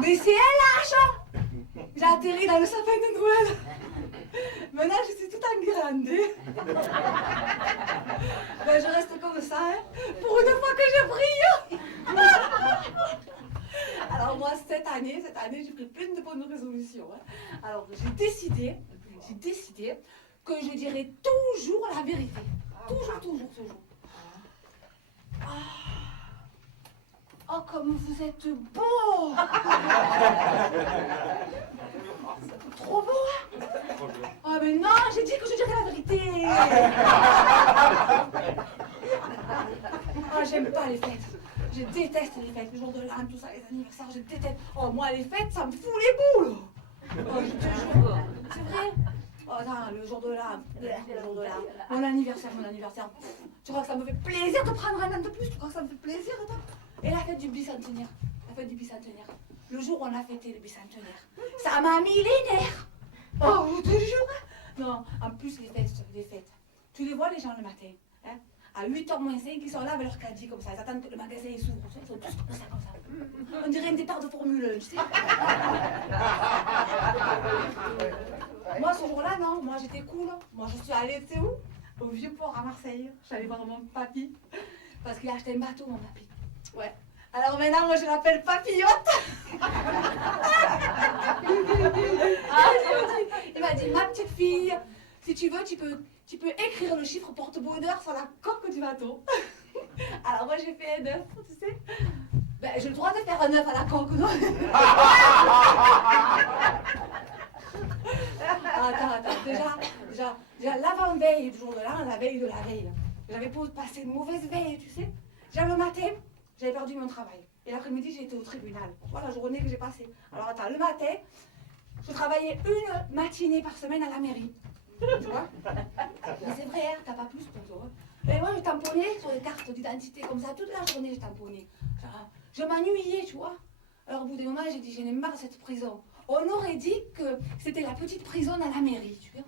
Mais c'est elle l'argent. J'ai atterri dans le sapin de Noël. Maintenant je suis toute enguirlandée. Ben, je reste comme ça, hein, pour une fois que je brille. Alors moi cette année j'ai pris plein de bonnes résolutions. Hein. Alors j'ai décidé que je dirai toujours la vérité. Toujours. Oh, comme vous êtes beau! Trop beau, hein? Oh, mais non, j'ai dit que je dirais la vérité! Oh, j'aime pas les fêtes. Je déteste les fêtes, le jour de l'an, tout ça, les anniversaires, je déteste. Oh, moi, les fêtes, ça me fout les boules! Oh, je te jure. C'est vrai? Oh, non, le jour de l'an, mon anniversaire. Tu crois que ça me fait plaisir de prendre un an de plus? Tu crois que ça me fait plaisir, attends? Et la fête du bicentenaire, le jour où on a fêté le bicentenaire, ça m'a mis les nerfs. Oh, je te jure. Non, en plus les fêtes, tu les vois les gens le matin, hein, à 8h moins 5, ils sont là avec leur caddie comme ça, ils attendent que le magasin s'ouvre, ils sont tous comme ça. On dirait un départ de Formule 1, tu sais. Moi ce jour-là, non, moi j'étais cool. Moi je suis allée, tu sais où? Au Vieux-Port à Marseille. Je suis allée voir mon papy, parce qu'il a acheté un bateau, mon papy. Ouais. Alors maintenant, moi, je l'appelle Papillote. Il m'a dit, ma petite fille, si tu veux, tu peux écrire le chiffre porte-bonheur sur la coque du bateau. Alors moi, j'ai fait un œuf, tu sais. Ben, j'ai le droit de faire un œuf à la coque, non? Attends. Déjà, l'avant-veille du jour de l'an, la veille de la veille. J'avais passé une mauvaise veille, tu sais. Déjà le matin, j'avais perdu mon travail. Et l'après-midi, j'ai été au tribunal. Voilà la journée que j'ai passée. Alors attends, le matin, je travaillais une matinée par semaine à la mairie. Tu vois? Mais c'est vrai, hein, t'as pas plus pour toi. Et moi, je tamponnais sur les cartes d'identité comme ça. Toute la journée, je tamponnais. Je m'ennuyais, tu vois. Alors au bout des moments, j'ai dit, j'en ai marre de cette prison. On aurait dit que c'était la petite prison à la mairie, tu vois.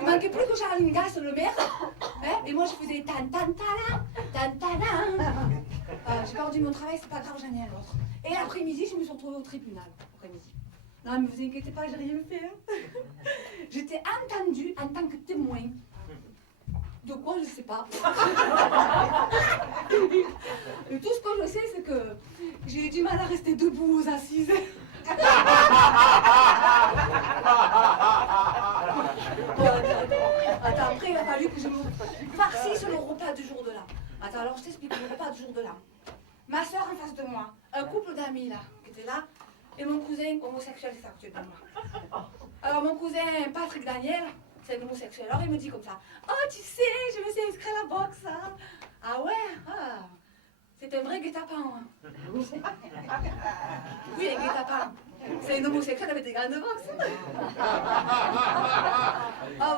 Il manquait plus que Charles Gass, le maire. Hein, et moi, je faisais tan-tan-ta-la, tan-ta-la. J'ai perdu mon travail, c'est pas grave, j'en ai un autre. Et l'après-midi, je me suis retrouvée au tribunal. Après-midi. Non, mais vous inquiétez pas, j'ai rien fait. Hein. J'étais entendue en tant que témoin. De quoi, je sais pas. Et tout ce que je sais, c'est que j'ai eu du mal à rester debout aux assises. Attends, après, il a fallu que je me farcisse le repas du jour de l'an. Attends, alors je t'explique le repas du jour de l'an. Ma soeur en face de moi, un couple d'amis là, qui était là, et mon cousin homosexuel, c'est ça que tu es de moi. Alors mon cousin Patrick Daniel, c'est un homosexuel, alors il me dit comme ça, oh tu sais, je me suis inscrit à la boxe, hein. Ah ouais, ah, c'est un vrai guet-apens. Hein. Oui, un guet-apens. C'est un homosexuel avec des gants de boxe. Oh,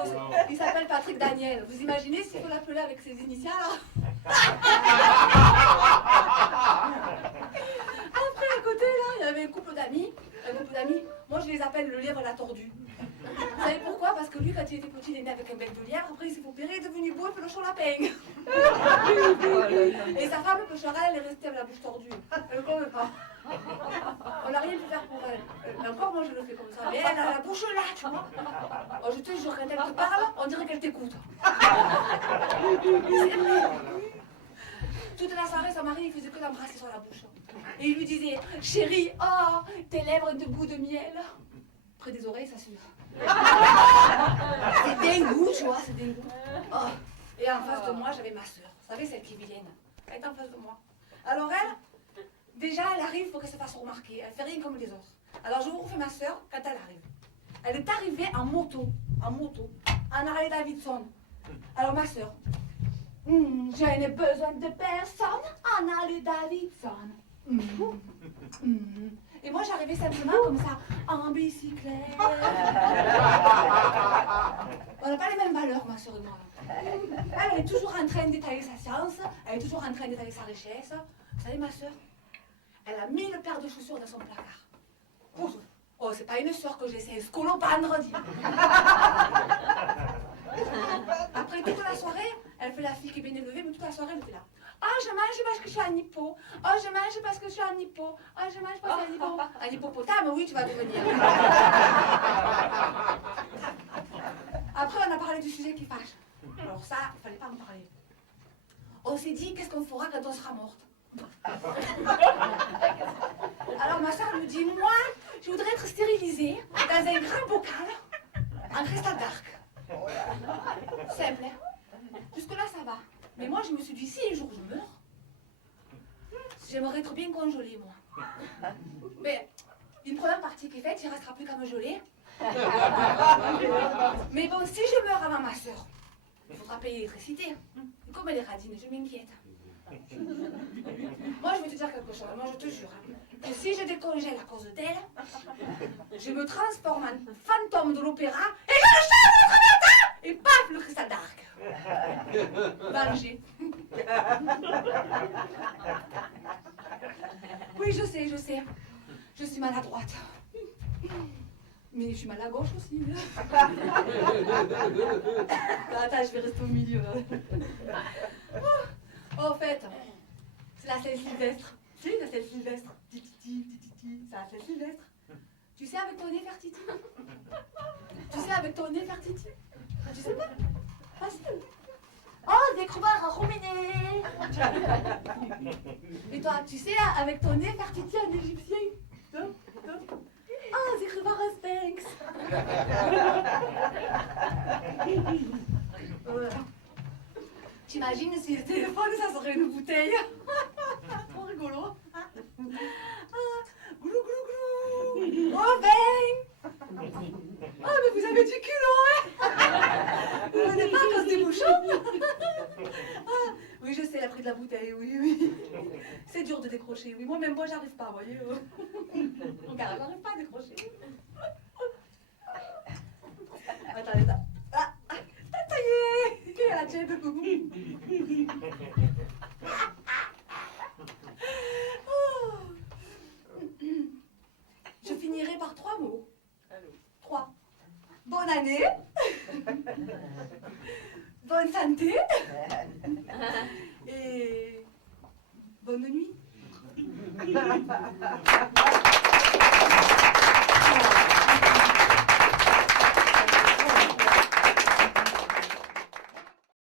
il s'appelle Patrick Daniel. Vous imaginez s'il faut l'appeler avec ses initiales? Après, à côté, là, il y avait un couple d'amis. Moi, je les appelle le lièvre et la tordue. Vous savez pourquoi? Parce que lui, quand il était petit, il est né avec un bec de lièvre. Après, il s'est opéré, il est devenu beau, il fait le chaud lapin. Et sa femme, Pechera, elle est restée avec la bouche tordue. Elle ne connaît pas. On n'a rien pu faire pour elle. Mais encore, moi, je le fais comme ça. Mais elle a la bouche là, tu vois. Oh, je te jure, quand elle te parle, on dirait qu'elle t'écoute. C'est vrai. Toute la soirée, son mari, il faisait que l'embrasser sur la bouche. Et il lui disait, chérie, oh, tes lèvres de goût de miel. Près des oreilles, ça suit. C'est dingue, tu vois, c'est dingue. Oh. Et en face de moi, j'avais ma soeur. Vous savez, celle qui est vilaine. Elle est en face de moi. Alors elle, déjà, elle arrive, il faut qu'elle se fasse remarquer. Elle fait rien comme les autres. Alors je vous refais ma soeur quand elle arrive. Elle est arrivée en moto, en Harley Davidson. Alors ma soeur, Je n'ai besoin de personne en Harley Davidson. Et moi, j'arrivais simplement comme ça, en bicyclette. On n'a pas les mêmes valeurs, ma soeur et moi. Elle est toujours en train d'étaler sa science, elle est toujours en train d'étaler sa richesse. Vous savez, ma soeur, elle a 1000 paires de chaussures dans son placard. Oh, c'est pas une soeur que j'ai, c'est un scolopendre, dit. Après toute la soirée, elle fait la fille qui est bien élevée, mais toute la soirée, elle fait là. Ah, je mange parce que je suis en hypo. Oh, je mange parce que je suis en hypo. Oh, je mange parce que je suis en hypo. Un hippopotame, oui, tu vas devenir. Après, on a parlé du sujet qui fâche. Alors ça, il fallait pas en parler. On s'est dit, qu'est-ce qu'on fera quand on sera morte? Alors ma soeur me dit, moi, je voudrais être stérilisée dans un grand bocal en cristal d'arc. Simple, hein? Jusque-là, ça va. Mais moi, je me suis dit, si un jour je meurs, j'aimerais être bien congelée, moi. Mais une première partie qui est faite, il ne restera plus qu'à me geler. Mais bon, si je meurs avant ma soeur, il faudra payer l'électricité. Comme elle est radine, je m'inquiète. Moi, je vais te dire quelque chose, moi je te jure, que si je décongèle à cause d'elle, je me transforme en fantôme de l'opéra et je le chante au matin et paf, le cristal d'arc. Danger. Oui, je sais, je suis maladroite. Mais je suis mal à gauche aussi. Attends, je vais rester au milieu. Oh, au fait, c'est la Saint-Sylvestre. Si, la Saint-Sylvestre. Titi, c'est la Saint-Sylvestre. Tu sais avec ton Nefertiti? Tu sais avec ton Nefertiti? Tu sais pas? Facile. Oh, des crobards à Roméné. Et toi, tu sais avec ton Nefertiti en égyptien? Oh, des crobards à Sphinx. T'imagines si le téléphone, ça serait une bouteille? Trop rigolo. Ah, glou, glou, glou. Oh, ben. Oh, mais vous avez du culot, hein? Vous venez pas à cause des bouchons? Ah, oui, je sais, la prix de la bouteille, oui. C'est dur de décrocher, oui. Moi-même, moi, j'arrive pas, vous voyez. Regarde, j'arrive pas à décrocher. Attendez, ça. Ah, ça y est, la tienne de boubou. Je finirai par 3 mots. 3. Bonne année. Bonne santé. Et bonne nuit.